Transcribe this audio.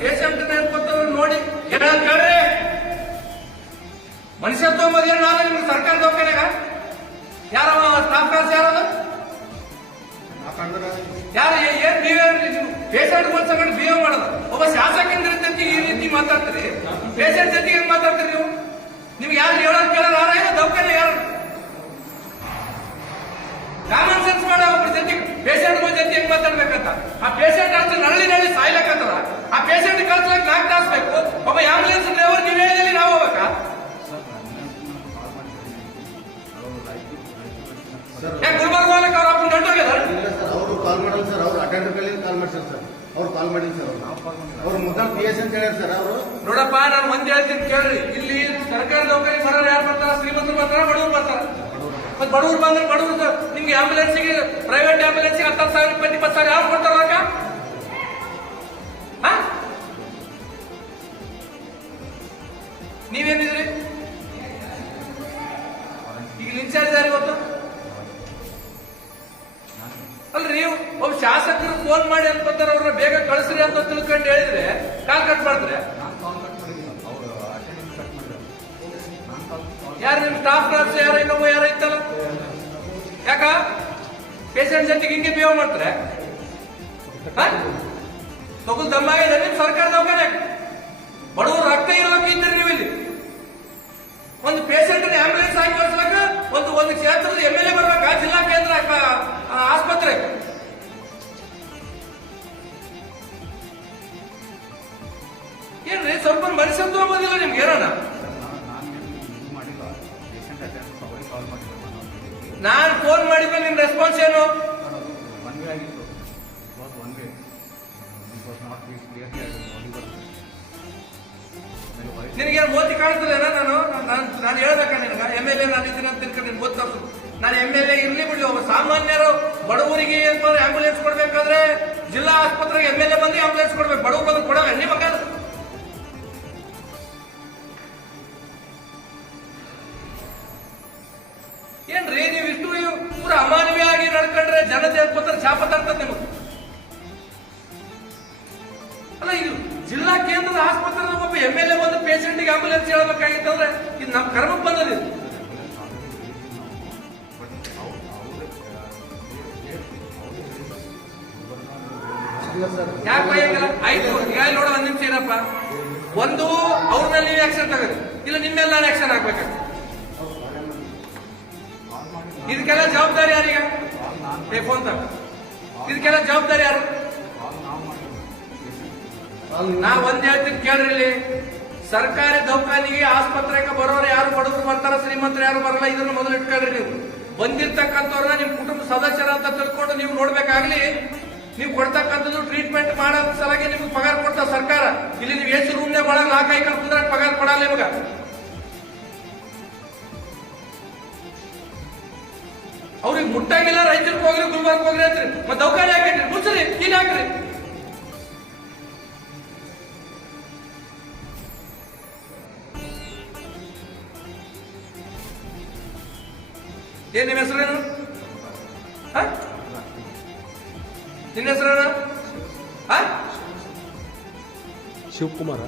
Patient ಕೊತ್ತವ್ರು ನೋಡಿ ಹೇಳಕ್ ಕೇಳ್ರಿ. ಮನುಷ್ಯ ತೊಗೊಂಬೋದೇ ನಾನು ನಿಮ್ಗೆ ಸರ್ಕಾರ ದೋಖಾನೆಗ ಯಾರ ಸ್ಟಾಫ್ ಕಾಸ್ ಯಾರ ಯಾರು ಏನ್ ನೀವೇನ್ರಿ ನೀವು? ಪೇಷಂಟ್ ಬಂದ ಸಂಗಡ ಬಿಹೇವ್ ಮಾಡೋದು. ಒಬ್ಬ ಶಾಸಕಿಂದ ಜೊತೆಗೆ ಈ ರೀತಿ ಮಾತಾಡ್ತೀರಿ. ಪೇಷಂಟ್ ಜೊತೆಗೆ ಹೆಂಗ್ ಮಾತಾಡ್ತೀರಿ ನೀವು? ನಿಮ್ಗೆ ಯಾರು ಹೇಳೋದು ಕೇಳೋದು ಯಾರ ಏನೋ ಯಾರು? ಕಾಮನ್ ಸೆನ್ಸ್ ಮಾಡೋ ಒಬ್ಬರ ಜೊತೆಗೆ ಪೇಷಂಟ್ ಜೊತೆ ಹೆಂಗ್ ಮಾತಾಡಬೇಕಂತ? ಆ ಪೇಷಂಟ್ ಅಷ್ಟು ನಳ್ಳಿ ನಳ್ಳಿ ಸಾಯ್ಲಕ್ಕಂತದ ಆ ಪೇಷಂಟ್ ಒಬ್ಬ ಆಂಬುಲೆನ್ಸ್ ಡ್ರೈವರ್ ನೀವ್ ಹೇಳಿದಲ್ಲಿ ನಾವು ಹೋಗ್ಬೇಕಾ ಯಾಕೆ ಗುಲ್ಬರ್ಗ ಹೋಗ್ಲಿಕ್ಕೆ ಅವ್ರ ಇಲ್ಲ ಸರ್ ಅವರು ಕಾಲ್ ಮಾಡಲ್ಲ ಸರ್ ಅವ್ರು ಅಟೆಂಡರ್ ಕಲ್ಲಿ ಕಾಲ್ ಮಾಡ್ತಾರೆ ಸರ್. ಅವ್ರು ಕಾಲ್ ಮಾಡಿಲ್ಲ ಸರ್ ಅವ್ರು. ಮುದ್ದ ಪಿ ಎಸ್ ಅಂತ ಹೇಳ್ಯಾರ ಸರ್ ಅವರು. ನೋಡಪ್ಪ ನಾನು ಮಂದಿ ಹೇಳ್ತೀನಿ ಕೇಳ್ರಿ. ಇಲ್ಲಿ ಸರ್ಕಾರಿ ನೌಕರಿ ಬರೋರು ಯಾರು ಬರ್ತಾರ? ಶ್ರೀಮಂತರು ಬರ್ತಾರ ಬಡವರು ಬರ್ತಾರ? ಮತ್ತೆ ಬಡವರು ಬಂದ್ರೆ ಬಡವರು ನಿಮ್ಗೆ ಆಂಬುಲೆನ್ಸ್ಗೆ ಪ್ರೈವೇಟ್ ಆಂಬುಲೆನ್ಸ್ಗೆ ಹತ್ತು ಸಾವಿರ ಇಪ್ಪತ್ತು ಇಪ್ಪತ್ತು ಸಾವಿರ ಯಾರು ಕೊಡ್ತಾರ ನೀವೇನಿದ್ರಿ? ಈಗ ಇನ್ಚಾರ್ಜ್ ಯಾರು ಇವತ್ತು? ಅಲ್ರಿ ಒಬ್ಬ ಶಾಸಕರು ಫೋನ್ ಮಾಡಿ ಅನ್ಕೋತಾರೆ, ಅವ್ರನ್ನ ಬೇಗ ಕಳಿಸ್ರಿ ಅಂತ ತಿಳ್ಕೊಂಡು ಹೇಳಿದ್ರೆ ಕಾಲ್ ಕಟ್ ಮಾಡಿದ್ರೆ ಯಾರು ನಿಮ್ ಸ್ಟಾಫ್ ನರ್ಸ್ ಯಾರೋ ಇನ್ನೊಬ್ಬ ಯಾರೋ ಇತ್ತಲ್ಲ? ಯಾಕ? ಪೇಷಂಟ್ ಜೊತೆಗೆ ಹಿಂಗೆ ಬಿಹೇವ್ ಮಾಡ್ತಾರೆ. ತಗೊಳ್ ದಮ್ಮಾಗಿದೆ ನಿಮ್ ಸರ್ಕಾರ ಸ್ವಲ್ಪ ಮನುಷ್ಯತ್ವ ಬಂದಿಲ್ಲ ನಿಮ್ಗೆ ಏನಾನ? ನಾನು ಫೋನ್ ಮಾಡಿದ್ಮೇಲೆ ನಿಮ್ ರೆಸ್ಪಾನ್ಸ್ ಏನು? ನಿನಗೆ ಮೋತಿ ಕಾಣ್ತದೇನ ನಾನು? ನಾನು ಹೇಳ್ಬೇಕ ನಿನಗ? ಎಂ ಎಲ್ ಎ ನಾನು ಇದ್ದೀನಿ ಅಂತ ತಿಳ್ಕೊಂಡು ನಿನ್ ಗೊತ್ತ ನಾನು ಎಂ ಎಲ್ ಎ ಇರ್ಲಿ ಬಿಡಿ ಒಬ್ಬ ಸಾಮಾನ್ಯರು ಬಡವರಿಗೆ ಏನ್ ಆಂಬುಲೆನ್ಸ್ ಕೊಡ್ಬೇಕಾದ್ರೆ ಜಿಲ್ಲಾ ಆಸ್ಪತ್ರೆಗೆ ಎಂ ಎಲ್ ಎ ಬಂದು ಆಂಬುಲೆನ್ಸ್ ಕೊಡ್ಬೇಕು. ಬಡವರು ಬಂದು ಕೊಡಲ್ಲ. ನಿಮಗ ಏನ್ರಿ ನೀವು ಇಷ್ಟು ಪೂರ ಅಮಾನವೀಯಾಗಿ ನಡ್ಕೊಂಡ್ರೆ ಜನತೆ ಹೇಳ್ಕೊತಾರೆ ಶಾಪ ತರ್ತದೆ ನಿಮಗೆ? ಅಲ್ಲ, ಇದು ಜಿಲ್ಲಾ ಕೇಂದ್ರದ ಆಸ್ಪತ್ರೆ ಒಬ್ಬ ಎಂ ಎಲ್ ಎ ಬಂದು ಪೇಷಂಟ್ಗೆ ಆಂಬುಲೆನ್ಸ್ ಹೇಳ್ಬೇಕಾಗಿತ್ತಂದ್ರೆ ಇದು ನಮ್ಮ ಕರ್ಮಕ್ಕೆ ಬಂದದ ಇದು. ಇಲ್ಲ ಸರ್ ಯಾಕೆ ಹಿಂಗಲ್ಲ? ಆಯ್ತು, ಈಗ ನೋಡ ಒಂದ್ ನಿಮಿಷ ಏನಪ್ಪ ಒಂದು ಅವ್ರ ಮೇಲೆ ನೀವು ಆಕ್ಷನ್ ತಗೋರಿ ಇಲ್ಲ ನಿಮ್ಮ ಮೇಲೆ ನಾನು ಆಕ್ಷನ್ ಹಾಕ್ಬೇಕಾಗ್ತದೆ ಏ ಅಂತ. ಇದಕ್ಕೆಲ್ಲ ಜವಾಬ್ದಾರಿ ಯಾರು? ನಾ ಒಂದ್ ಹೇಳ್ತೀನಿ ಕೇಳ್ರಿ ಸರ್ಕಾರಿ ದೌಖಾನಿಗೆ ಆಸ್ಪತ್ರೆಗೆ ಬರೋರು ಯಾರು ಬಡವರು ಬರ್ತಾರ, ಶ್ರೀಮಂತರು ಯಾರು ಬರಲ್ಲ, ಇದನ್ನ ಮೊದಲು ಇಟ್ಕೊಳ್ರಿ ನೀವು. ಬಂದಿರ್ತಕ್ಕಂಥವ್ರನ್ನ ನಿಮ್ ಕುಟುಂಬ ಸದಸ್ಯರ ಅಂತ ತಿಳ್ಕೊಂಡು ನೀವು ನೋಡ್ಬೇಕಾಗ್ಲಿ, ನೀವು ಕೊಡ್ತಕ್ಕಂಥದ್ದು ಟ್ರೀಟ್ಮೆಂಟ್ ಮಾಡೋ ಸಲಗೆ ನಿಮ್ಗೆ ಪಗಾರ ಕೊಡ್ತಾವ ಸರ್ಕಾರ. ಇಲ್ಲಿ ನೀವು ಎಷ್ಟು ರೂಮ್ನೇ ಒಳಗೆ ಐದು ಕುಂದ್ರ ಪಗಾರ ಕೊಡಲ್ಲ ನಿಮ್ಗ. ಅವ್ರಿಗೆ ಮುಟ್ಟಂಗಿಲ್ಲ, ರೈತರಿಗೆ ಹೋಗ್ರಿ ಗುಲ್ಬರ್ಗ್ ಹೋಗ್ರಿ ಅಂತ್ರಿ. ಮತ್ತೆ ದವಾಖಾನೆ ಹಾಕಿಟ್ರಿ ಮುಚ್ಚರಿ, ಕೀಲಿ ಹಾಕ್ರಿ. ಏನ್ ನಿಮ್ಮ ಹೆಸರೇನು? ನಿನ್ನ ಹೆಸರೇನು? ಶಿವಕುಮಾರ.